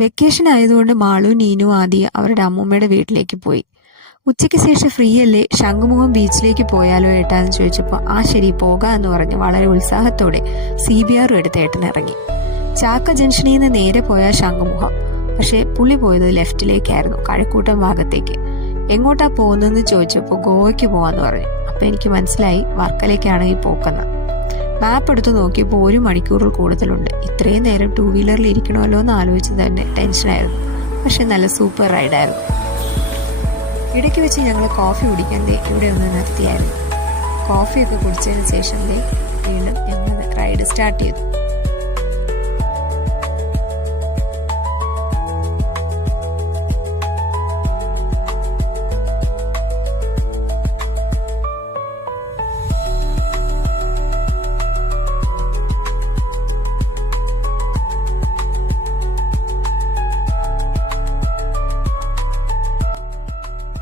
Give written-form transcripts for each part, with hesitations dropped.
Vacation ആയതുകൊണ്ട് മാളു, നീനു, ആദി അവരുടെ അമ്മൂമ്മയുടെ വീട്ടിലേക്ക് പോയി. ഉച്ചയ്ക്ക് ശേഷം ഫ്രീ അല്ലേ, ശംഖുമുഖം ബീച്ചിലേക്ക് പോയാലോ ഏട്ടാന്ന് ചോദിച്ചപ്പോൾ ആ ശരി പോകാം എന്ന് പറഞ്ഞ് വളരെ ഉത്സാഹത്തോടെ CBR എടുത്ത് ഏട്ടനിറങ്ങി. ചാക്ക ജംഗ്ഷനിൽ നിന്ന് നേരെ പോയ ശംഖുമുഖം. പക്ഷേ പുള്ളി പോയത് ലെഫ്റ്റിലേക്കായിരുന്നു, കഴക്കൂട്ടം ഭാഗത്തേക്ക്. എങ്ങോട്ടാ പോകുന്നതെന്ന് ചോദിച്ചപ്പോൾ ഗോവയ്ക്ക് പോകാന്ന് പറഞ്ഞു. അപ്പം എനിക്ക് മനസ്സിലായി വർക്കലേക്കാണ് ഈ പോക്കെന്ന്. മാപ്പ് എടുത്ത് നോക്കിയപ്പോൾ 1 മണിക്കൂറിൽ കൂടുതലുണ്ട്. ഇത്രയും നേരം 2 വീലറിൽ ഇരിക്കണമല്ലോ എന്ന് ആലോചിച്ച് തന്നെ ടെൻഷനായിരുന്നു. പക്ഷെ നല്ല സൂപ്പർ റൈഡായിരുന്നു. ഇടയ്ക്ക് വെച്ച് ഞങ്ങൾ കോഫി കുടിക്കാൻ ഇവിടെ ഒന്ന് നിർത്തിയായിരുന്നു. കോഫിയൊക്കെ കുടിച്ചതിന് ശേഷം വീണ്ടും ഞങ്ങൾ റൈഡ് സ്റ്റാർട്ട് ചെയ്തു.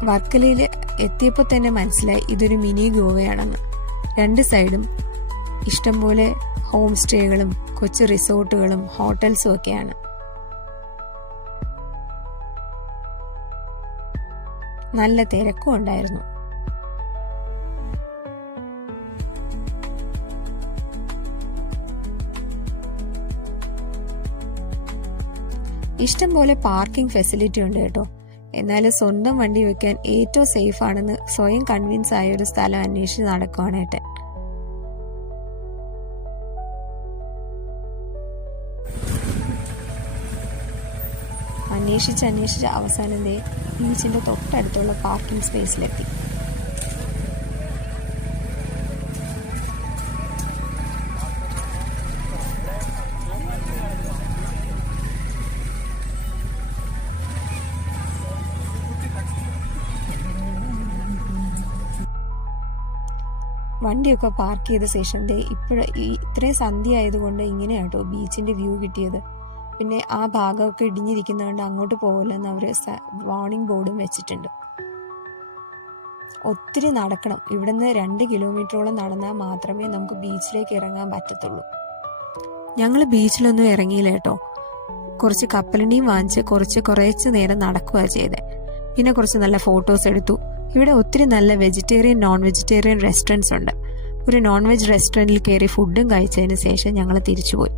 വർക്കലയിൽ എത്തിയപ്പോൾ തന്നെ മനസ്സിലായി ഇതൊരു മിനി ഗോവയാണെന്ന്. 2 സൈഡും ഇഷ്ടംപോലെ ഹോം സ്റ്റേകളും കൊച്ചു റിസോർട്ടുകളും ഹോട്ടൽസും ഒക്കെയാണ്. നല്ല തിരക്കും ഉണ്ടായിരുന്നു. ഇഷ്ടംപോലെ പാർക്കിംഗ് ഫെസിലിറ്റി ഉണ്ട് കേട്ടോ. എന്നാൽ സ്വന്തം വണ്ടി വെക്കാൻ ഏറ്റവും സേഫ് ആണെന്ന് സ്വയം കൺവിൻസ് ആയ ഒരു സ്ഥലം അന്വേഷിച്ച് നടക്കുവാണ് ഏട്ടൻ. അന്വേഷിച്ച് അവസാനം ബീച്ചിന്റെ തൊട്ടടുത്തുള്ള പാർക്കിംഗ് സ്പേസിലെത്തി. വണ്ടിയൊക്കെ പാർക്ക് ചെയ്ത ശേഷം ഇത്രയും സന്ധ്യ ആയതുകൊണ്ട് ഇങ്ങനെയാട്ടോ ബീച്ചിന്റെ വ്യൂ കിട്ടിയത്. പിന്നെ ആ ഭാഗമൊക്കെ ഇടിഞ്ഞിരിക്കുന്നതുകൊണ്ട് അങ്ങോട്ട് പോകില്ലെന്ന് അവർ വാർണിംഗ് ബോർഡും വെച്ചിട്ടുണ്ട്. ഒത്തിരി നടക്കണം. ഇവിടുന്ന് 2 കിലോമീറ്ററോളം നടന്നാൽ മാത്രമേ നമുക്ക് ബീച്ചിലേക്ക് ഇറങ്ങാൻ പറ്റത്തുള്ളൂ. ഞങ്ങൾ ബീച്ചിലൊന്നും ഇറങ്ങിയില്ല കേട്ടോ. കുറച്ച് കപ്പലണ്ടിയും വാങ്ങിച്ച് കുറച്ച് നേരം നടക്കുക ചെയ്തേ. പിന്നെ കുറച്ച് നല്ല ഫോട്ടോസ് എടുത്തു. ഇവിടെ ഒത്തിരി നല്ല വെജിറ്റേറിയൻ നോൺ വെജിറ്റേറിയൻ റെസ്റ്റോറൻറ്റ്സ് ഉണ്ട്. ഒരു നോൺ വെജ് റെസ്റ്റോറൻറ്റിൽ കയറി ഫുഡും കഴിച്ചതിന് ശേഷം ഞങ്ങൾ തിരിച്ചുപോയി.